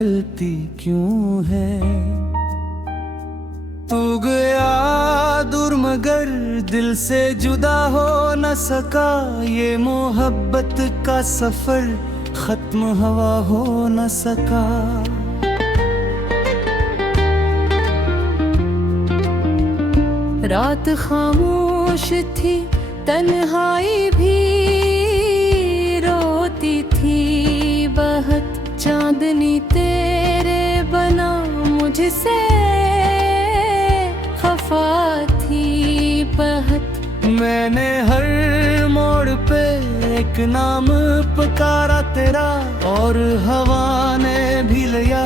गलती क्यों है। तू गया दूर मगर दिल से जुदा हो न सका। ये मोहब्बत का सफर खत्म हवा हो न सका। रात खामोश थी, तन्हाई भी रोती थी बहुत। चांदनी तेरे बना मुझसे खफा थी बहुत। मैंने हर मोड़ पे एक नाम पुकारा तेरा, और हवा ने भी लिया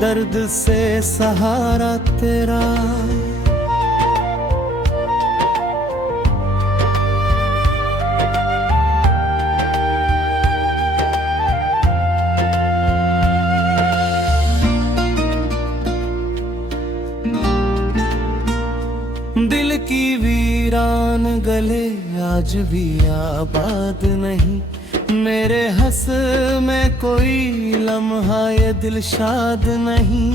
दर्द से सहारा तेरा। दिल की वीरान गले आज भी आबाद नहीं। मेरे हंस में कोई लम्हा ये दिल शाद नहीं।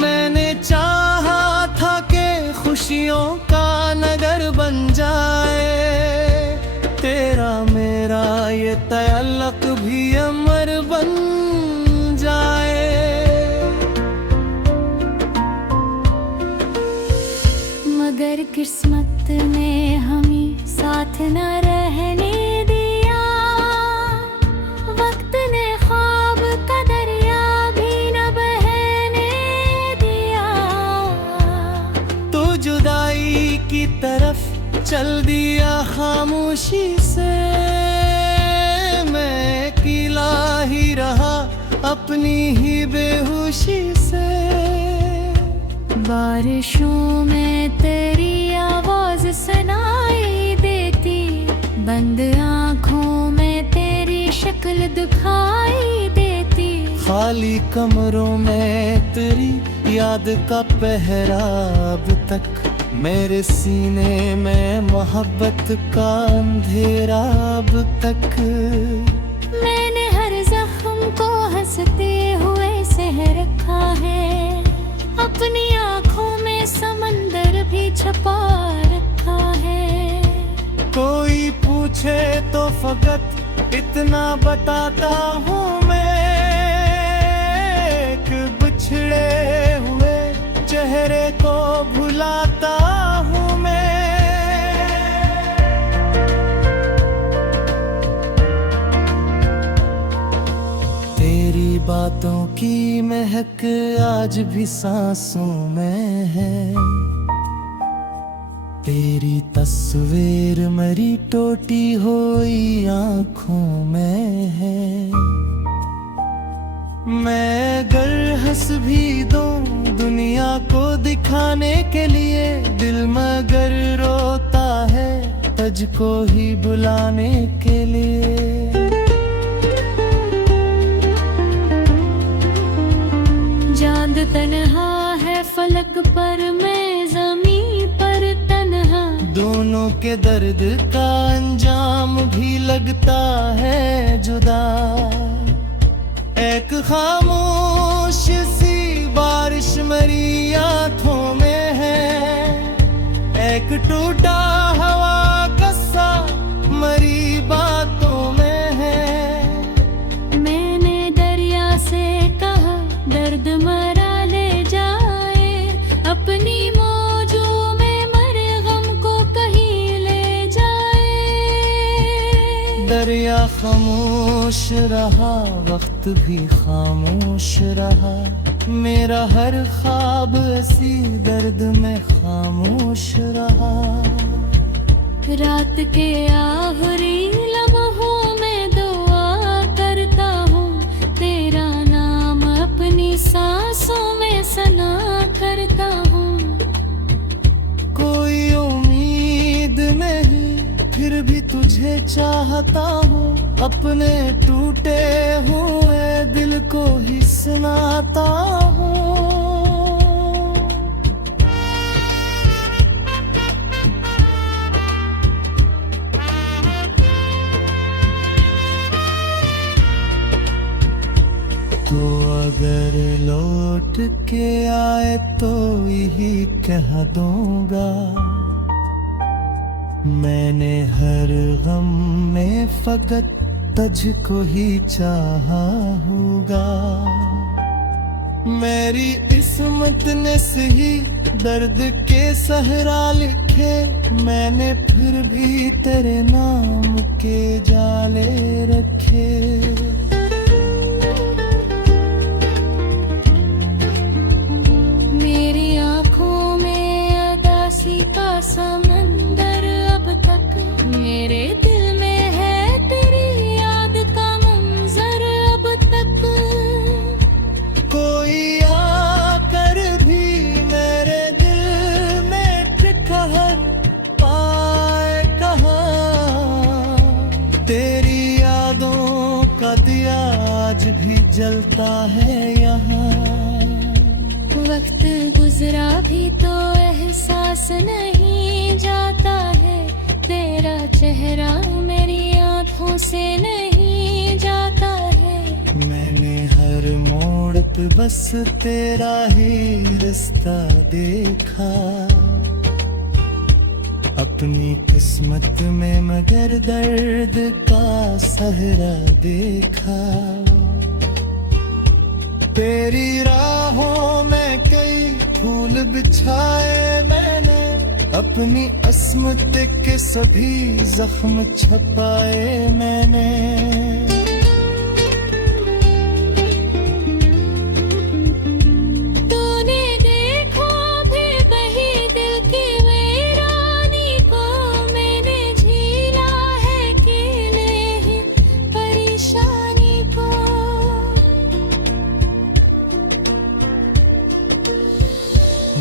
मैंने चाहा था कि खुशियों का नगर बन जाए। तेरा मेरा ये तअल्लुक भी अमर बन जाए। मगर किस्मत ने हमें साथ न रहने दिया। वक्त ने ख्वाब का दरिया भी न बहने दिया। तू जुदाई की तरफ चल दिया खामोशी से। मैं अकेला ही रहा अपनी ही बेहोशी से। बारिशों में तेरी आवाज सुनाई देती, बंद आँखों में तेरी शक्ल दिखाई देती। खाली कमरों में तेरी याद का पहरा अब तक। मेरे सीने में मोहब्बत का अंधेरा अब तक। मैंने हर जख्म को हंसते हुए सह रखा है। अपनी आँखों में समंदर भी छुपा रखा है। कोई पूछे तो फकत इतना बताता हूँ मैं। एक बिछड़े हुए चेहरे को भुलाता हूँ मैं। तेरी बातों की महक आज भी सांसों में है। तेरी तस्वीर मेरी टूटी हुई आँखों में है। मैं अगर हंस भी दूं दुनिया को दिखाने के लिए, दिल मगर रोता है तुझको ही बुलाने के लिए। चांद तन्हा है फलक पर, मैं ज़मीं पर तन्हा। दोनों के दर्द का अंजाम भी लगता है जुदा। एक खामोश सी बारिश मेरी आँखों में है। एक टूटा हवा का सा मेरी बातों में है। मैंने दरिया से कहा दर्द मरा ले जाए। अपनी मौजों में मरे गम को कहीं ले जाए। दरिया खामोश रहा, वक्त भी खामोश रहा। मेरा हर ख्वाब इसी दर्द में खामोश रहा। रात के आखिरी लम्हों में दुआ करता हूँ। तेरा नाम अपनी सांसों में सना करता हूँ। कोई उम्मीद नहीं फिर भी तुझे चाहता हूँ। अपने टूटे हुए दिल को ही सुनाता हूँ। तो अगर लौट के आए तो यही कह दूंगा, मैंने हर गम में फकत तुझको ही चाहा होगा। मेरी किस्मत ने सही दर्द के सहरा लिखे, मैंने फिर भी तेरे नाम के जाले रखे। मेरी आँखों में अदासी का समंदर, अब तक मेरे दिल में है तेरी याद का मंजर। अब तक कोई आकर भी मेरे दिल में ठिठहर पाए कहाँ, तेरी यादों का दिया आज भी जलता है यहाँ। वक्त गुजरा भी तो एहसास नहीं जाता है, तेरा चेहरा मेरी आँखों से नहीं जाता है। मैंने हर मोड़ पे बस तेरा ही रास्ता देखा, अपनी किस्मत में मगर दर्द का सहरा देखा। तेरी राहों में कई फूल बिछाए मैंने, अपनी अस्मत के सभी जख्म छपाए मैंने। तूने देखा भी कहीं दिल की वीरानी को, मैंने झेला है अकेले ही परेशानी को।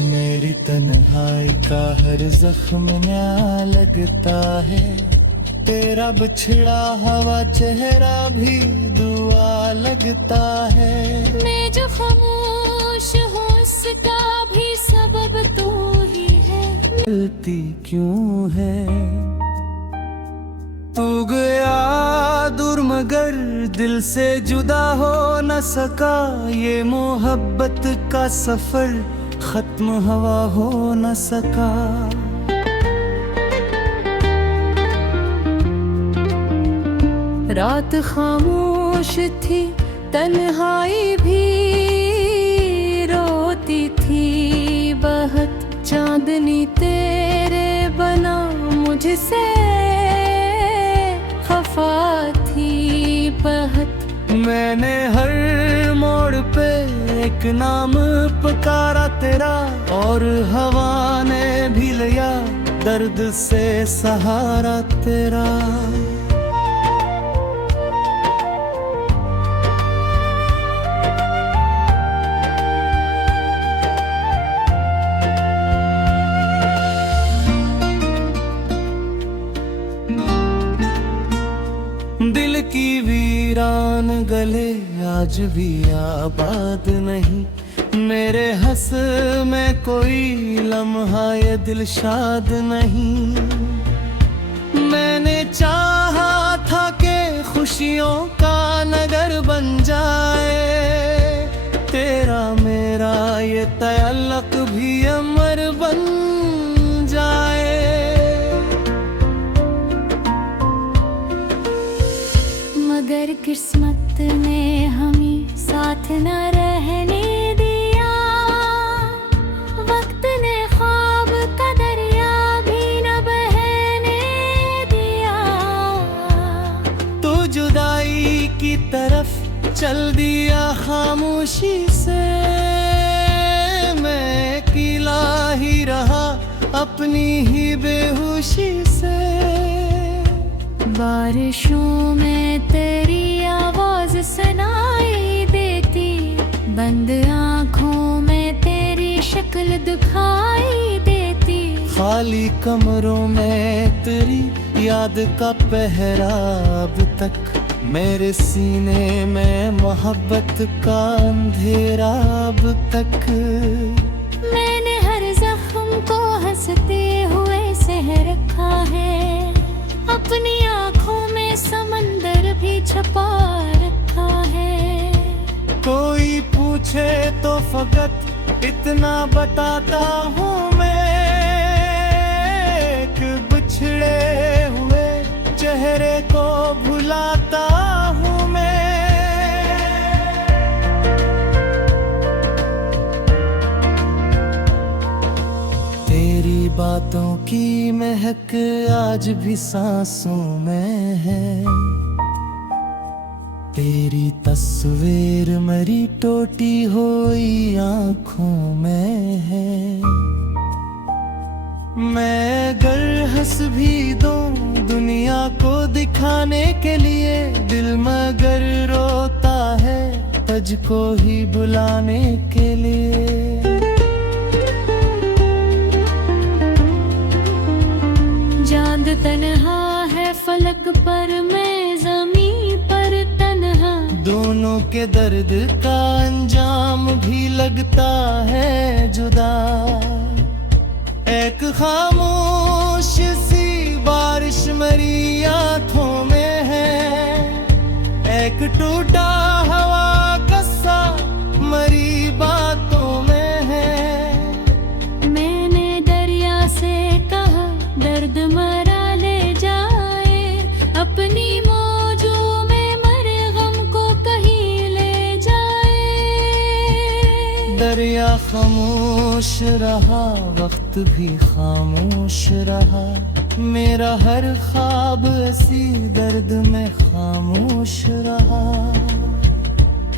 मेरी तन्हाई का हर जख्म न्या लगता है, तेरा बिछड़ा हुआ चेहरा भी दुआ लगता है। मैं जो खामोश हूँ उसका भी सबब तू ही है। मिलती क्यों है तू गया दूर मगर दिल से जुदा हो न सका, ये मोहब्बत का सफर खत्म हवा हो न सका। रात खामोश थी तन्हाई भी रोती थी बहुत, चांदनी तेरे बना मुझसे खफा थी बहुत। मैंने हर मोड़ पे एक नाम पुकारा तेरा, और हवा ने भी लिया दर्द से सहारा तेरा। दिल की वीरान गले आज भी आबाद नहीं, मेरे हंस में कोई लम्हा ये दिल शाद नहीं। मैंने चाहा था कि खुशियों का नगर बन जाए, तेरा मेरा ये तअल्लुक भी अमर बन जाए। मगर किस्मत ने हमें साथ न रहने दिया, वक्त ने ख्वाब का दरिया भी न बहने दिया। तू जुदाई की तरफ चल दिया खामोशी से, मैं अकेला ही रहा अपनी ही बेहोशी से। बारिशों में तेरी आवाज सुनाई देती, बंद आँखों में तेरी शक्ल दिखाई देती। खाली कमरों में तेरी याद का पहरा अब तक, मेरे सीने में मोहब्बत का अंधेरा अब तक। मैंने हर जख्म को हंसते हुए सह रखा है, अपनी आँखों में समंदर भी छपा रखा है। कोई पूछे तो फकत इतना बताता हूँ मैं, एक बिछड़े हुए चेहरे को भुलाता हूँ मैं। तेरी बातों की महक आज भी सांसों में है, तेरी तस्वीर मेरी टूटी हुई आँखों में है। मैं अगर हंस भी दूं दुनिया को दिखाने के लिए, दिल मगर रोता है तुझको ही बुलाने के लिए। चांद तन्हा है फलक पर, मैं ज़मीं पर तन्हा। दोनों के दर्द का अंजाम भी लगता है जुदा। एक खामोश सी बारिश मेरी आँखों में है, एक टूटा हवा का सा मरी बातों में है। मैंने दरिया से कहा दर्द मरा ले जाए, अपनी मौजों में मरे गम को कहीं ले जाए। दरिया खामोश रहा, वक्त भी खामोश रहा, मेरा हर ख्वाब ऐसी दर्द में खामोश रहा।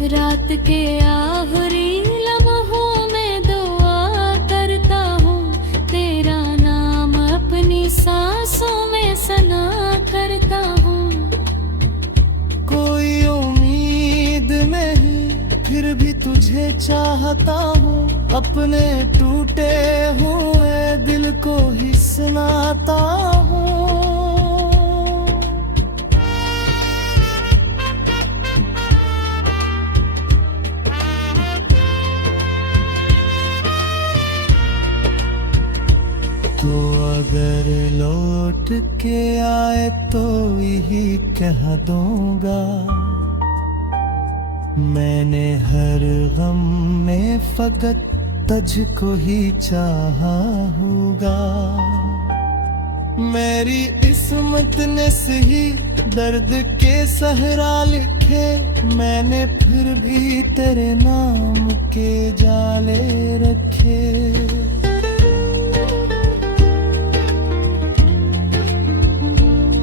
रात के आखिरी लम्हों में दुआ करता हूँ, तेरा नाम अपनी सांसों में सना करता हूँ। कोई उम्मीद नहीं फिर भी तुझे चाहता हूँ, अपने टूटे हुए दिल को ही सुनाता हूँ। तो अगर लौट के आए तो यही कह दूंगा, मैंने हर गम में फकत तुझको ही चाहा होगा। मेरी किस्मत ने सही दर्द के सहरा लिखे, मैंने फिर भी तेरे नाम के जाले रखे।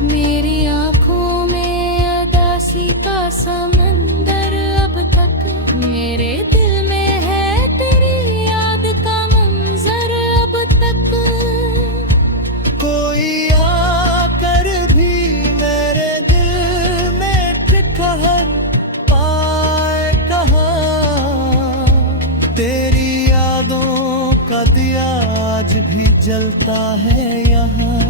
मेरी आँखों में अदासी का समंदर, अब तक मेरे दिल में है तेरी याद का मंजर। अब तक कोई आकर भी मेरे दिल में ठिठहर पाए कहाँ, तेरी यादों का दिया आज भी जलता है यहाँ।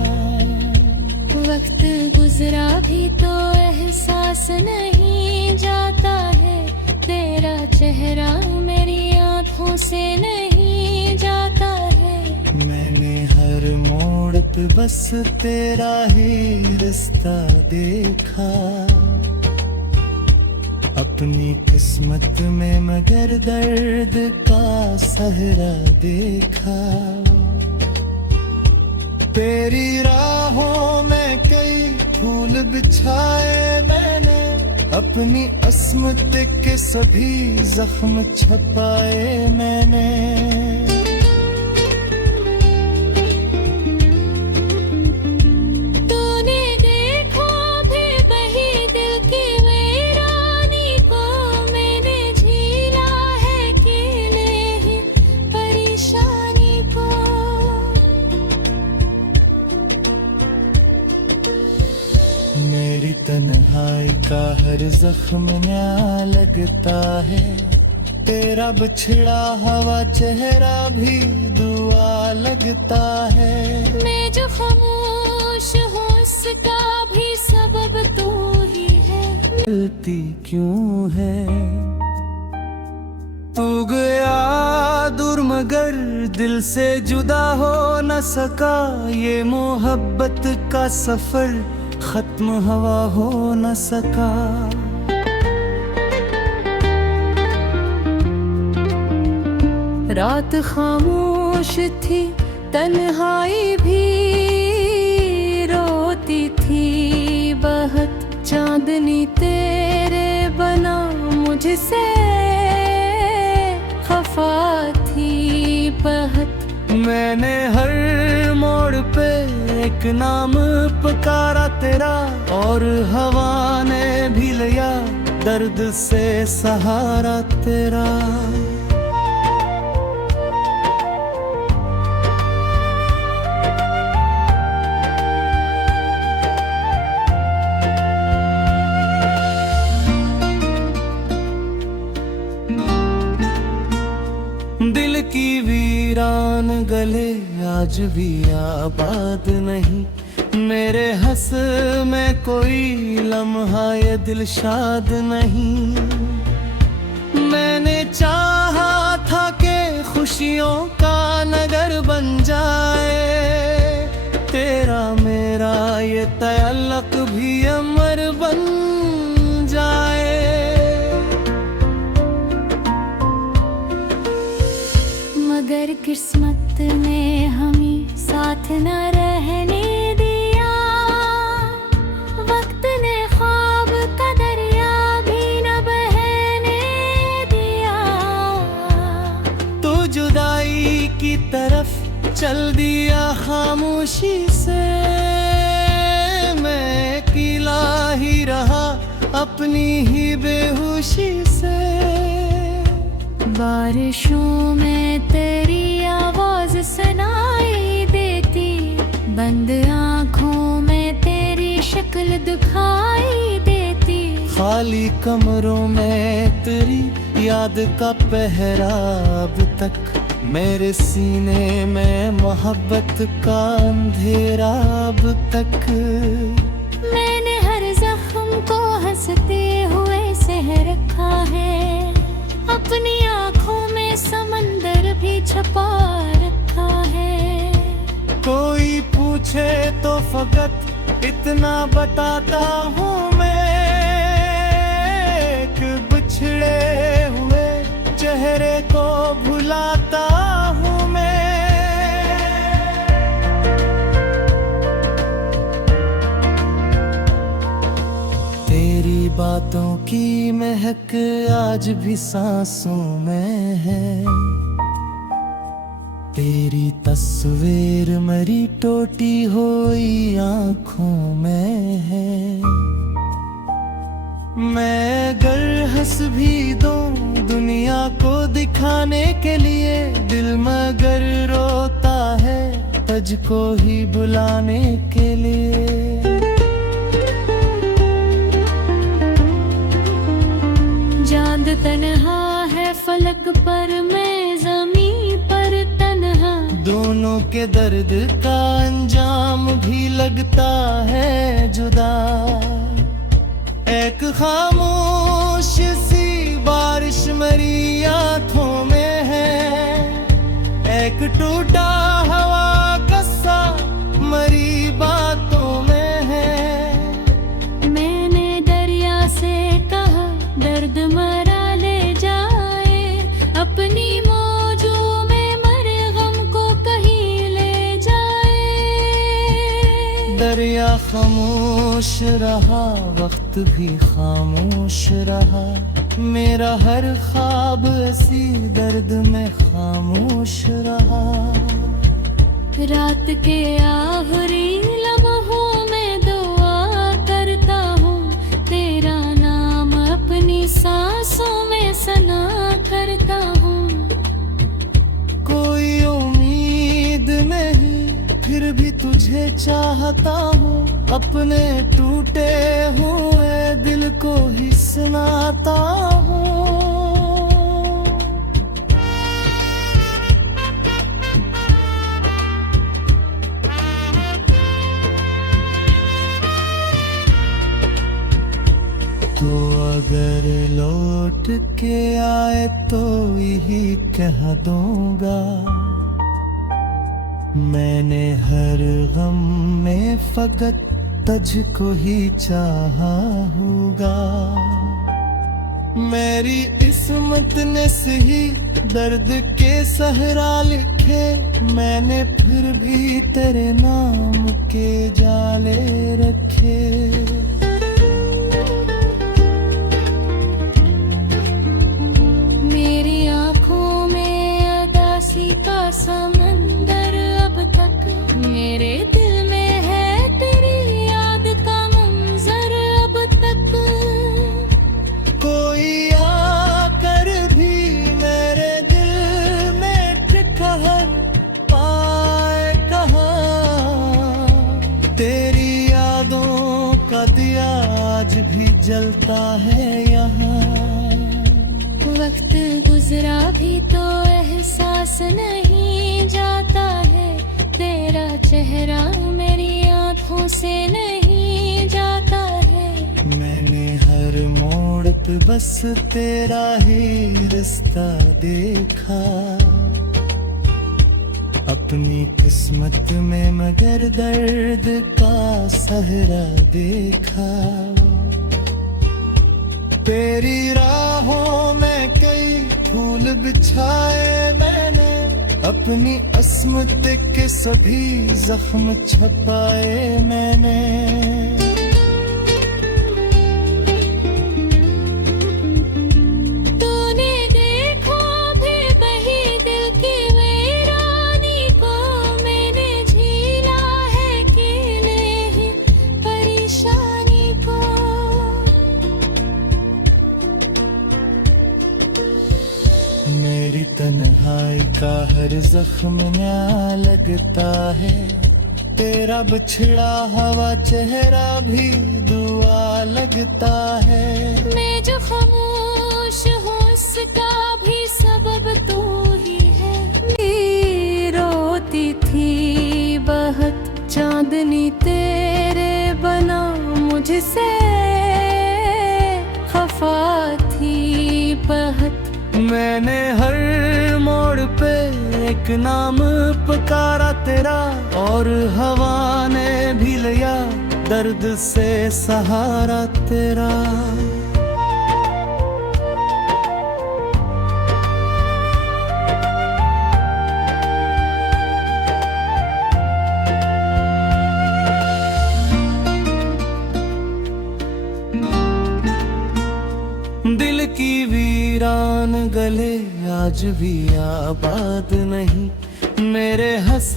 वक्त गुजरा भी तो एहसास नहीं जाता है, तेरा चेहरा मेरी आँखों से नहीं जाता है। मैंने हर मोड़ पे बस तेरा ही रिश्ता देखा, अपनी किस्मत में मगर दर्द का सहरा देखा। तेरी राहों में कई फूल बिछाए मैंने, अपनी अस्मत के सभी जख्म छपाए मैंने। तूने देखा भी वही दिल की वीरानी को, मैंने झेला है अकेले ही परेशानी को। मेरी तन्हाई का हर जख्म न्या लगता है, तेरा बिछड़ा हुआ चेहरा भी दुआ लगता है। मैं जो खामोश हूँ उसका भी सबब तू ही है। गलती क्यों है तू गया दूर मगर दिल से जुदा हो न सका, ये मोहब्बत का सफर खत्म हवा हो न सका। रात खामोश थी, तन्हाई भी रोती थी बहुत। चांदनी तेरे बना मुझसे खफा थी बहुत। मैंने हर मोड़ पे एक नाम पुकारा तेरा, और हवा ने भी लिया दर्द से सहारा तेरा। दिल की वीरान गले आज भी आबाद नहीं, मेरे हंस में कोई लम्हा ये दिल शाद नहीं। मैंने चाहा था कि खुशियों का नगर बन जाए, तेरा मेरा ये तअल्लुक भी अमर बन जाए। मगर किस्मत ने हमें साथ न रहने दिया, वक्त ने ख्वाब का दरिया भी न बहने दिया। तू जुदाई की तरफ चल दिया खामोशी से, मैं अकेला ही रहा अपनी ही बेहोशी से। बारिशों में तेरी आवाज सुनाई देती, बंद आँखों में तेरी शक्ल दिखाई देती। खाली कमरों में तेरी याद का पहरा अब तक, मेरे सीने में मोहब्बत का अंधेरा अब तक। मैंने हर जख्म को हंसते हुए सह रखा है, अपनी आँखों में समंदर भी छुपा रखा है। कोई पूछे तो फकत इतना बताता हूँ मैं, एक बिछड़े हुए चेहरे को भुलाता हूँ मैं। तेरी बातों की महक आज भी सांसों में है, तेरी तस्वीर मरी टूटी हुई आँखों में है। मैं अगर हंस भी दूं दुनिया को दिखाने के लिए, दिल मगर रोता है तुझको ही बुलाने के लिए। चांद तन्हा है फलक पर, मैं ज़मीं पर तन्हा। दोनों के दर्द का अंजाम भी लगता है जुदा। एक खामोश सी बारिश मेरी आँखों में है, एक टूटा हवा का सा मरी बातों में है। मैंने दरिया से कहा दर्द मरा ले जाए, अपनी मौजों में मरे गम को कहीं ले जाए। दरिया खामोश रहा, वक्त भी खामोश रहा, मेरा हर ख्वाब इसी दर्द में खामोश रहा। रात के आखिरी लम्हों में दुआ करता हूँ, तेरा नाम अपनी सांसों में सना करता हूँ। कोई उम्मीद नहीं फिर भी तुझे चाहता हूँ, अपने टूटे हुए दिल को ही सुनाता हूँ। तो अगर लौट के आए तो यही कह दूंगा, मैंने हर गम में फकत तुझको ही चाहा होगा। मेरी किस्मत ने सही दर्द के सहरा लिखे मैंने, फिर भी तेरे नाम के जाले रखे। मेरी आंखों में अदासी का समंदर, अब तक मेरे दिल में है तेरी याद का मंजर। अब तक कोई आकर भी मेरे दिल में ठिठहर पाए कहाँ, तेरी यादों का दिया आज भी जलता है यहाँ। वक्त गुजरा भी तो एहसास नहीं जाता है, तेरा चेहरा मेरी आंखों से नहीं जाता है। मैंने हर मोड़ पे बस तेरा ही रास्ता देखा, अपनी किस्मत में मगर दर्द का सहरा देखा। तेरी राहों में कई फूल बिछाए मैंने, अपनी अस्मत के सभी जख्म छपाए मैंने। तूने देखा भी बही दिल की वीरानी को, मैंने झेला है अकेले ही परेशानी को। मेरी तन्हाई का हर जख्म नया लगता है, तेरा बिछड़ा हुआ चेहरा भी दुआ लगता है। मैं जो खामोश हूँ उसका भी सबब तू ही है। मैं रोती थी बहुत चांदनी तेरे बना मुझसे, खफा थी बहुत। मैंने हर मोड़ पे एक नाम पुकारा तेरा, और हवा ने भी लिया दर्द से सहारा तेरा। दिल की वीरान गले आज भी आबाद नहीं, मेरे हंस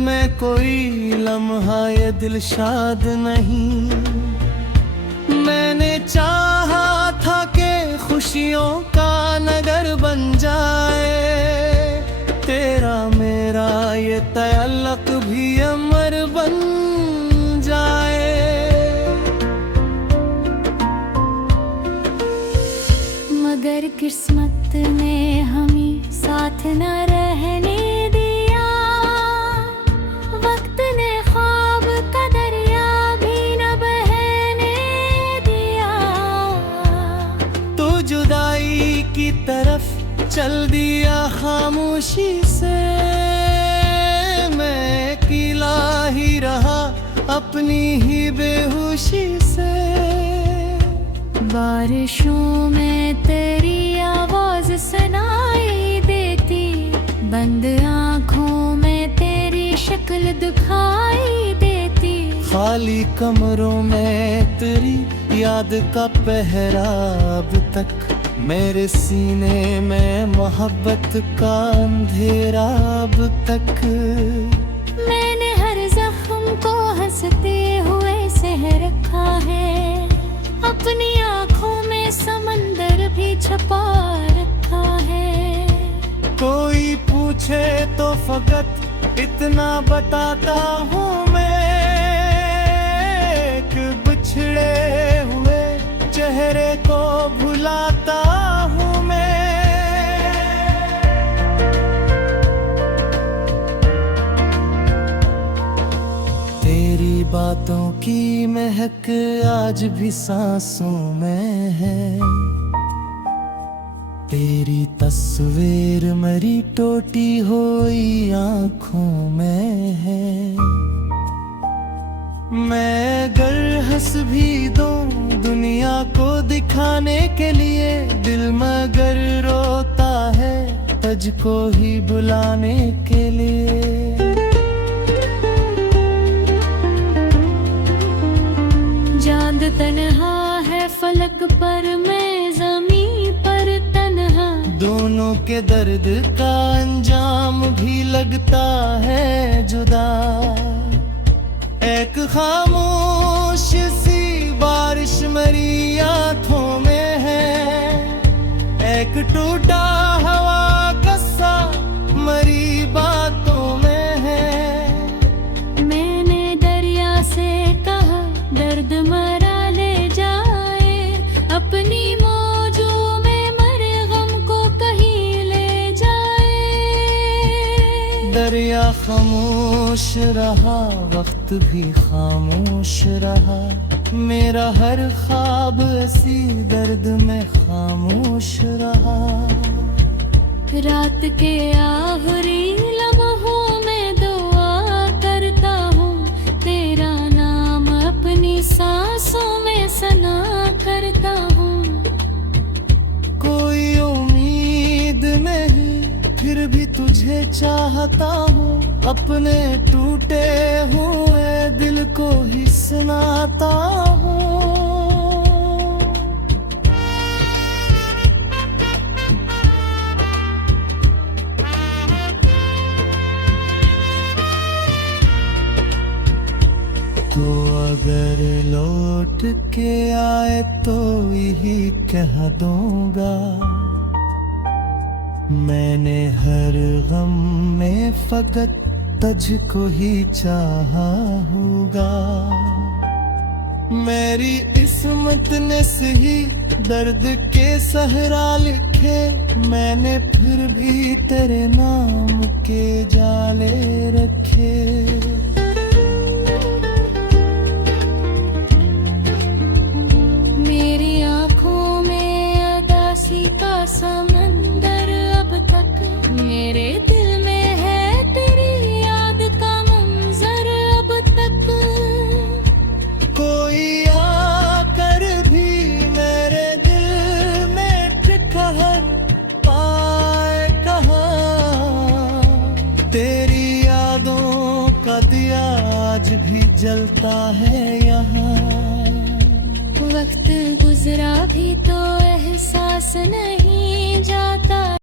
में कोई लम्हा ये दिलशाद नहीं। मैंने चाहा था कि खुशियों का नगर बन जाए, तेरा मेरा ये तअल्लुक भी अमर बन जाए। मगर किस्मत ने हमें साथ न रहने दिया, वक्त ने ख्वाब का दरिया भी न बहने दिया। तो जुदाई की तरफ चल दिया खामोशी से, मैं अकेला ही रहा अपनी ही बेहोशी से। बारिशों में तेरी आवाज सुनाई देती, बंद आँखों में तेरी शक्ल दिखाई देती। खाली कमरों में तेरी याद का पहरा अब तक, मेरे सीने में मोहब्बत का अंधेरा अब तक। मैंने हर जख्म को हंसते हुए सह रखा है, अपनी आँखों में समंदर भी छुपा रखा है। कोई पूछे तो फकत इतना बताता हूँ मैं, एक बिछड़े हुए चेहरे को भुलाता हूँ मैं। तेरी बातों की महक आज भी सांसों में है, तेरी तस्वीर मरी टूटी हुई आँखों में है। मैं अगर हंस भी दूं दुनिया को दिखाने के लिए, दिल मगर रोता है तुझको ही बुलाने के लिए। चांद तन्हा है फलक पर, मैं ज़मीं पर तन्हा। दोनों के दर्द का अंजाम भी लगता है जुदा। एक खामोश सी बारिश मेरी आँखों में है, एक टूटा हवा का सा मरी बातों में है। मैंने दरिया से कहा दर्द मरा ले जाए, अपनी मौजों में मरे गम को कहीं ले जाए। दरिया खामोश रहा, वक्त भी खामोश रहा, मेरा हर ख्वाब इसी दर्द में खामोश रहा। रात के आखिरी लम्हों में दुआ करता हूँ, तेरा नाम अपनी सांसों में सना करता हूँ। कोई उम्मीद नहीं फिर भी तुझे चाहता हूँ, अपने टूटे हुए दिल को ही सुनाता हूँ। तो अगर लौट के आए तो यही कह दूंगा, मैंने हर गम में फकत तुझको ही चाहा होगा। मेरी किस्मत ने सही दर्द के सहरा लिखे, मैंने फिर भी तेरे नाम के जाले रखे। मेरी आँखों में अदासी का समंदर अब तक, मेरे दिल में है तेरी याद का मंजर अब तक। कोई आकर भी मेरे दिल में ठिठहर पाए कहाँ, तेरी यादों का दिया आज भी जलता है यहाँ। वक्त गुजरा भी तो एहसास नहीं जाता।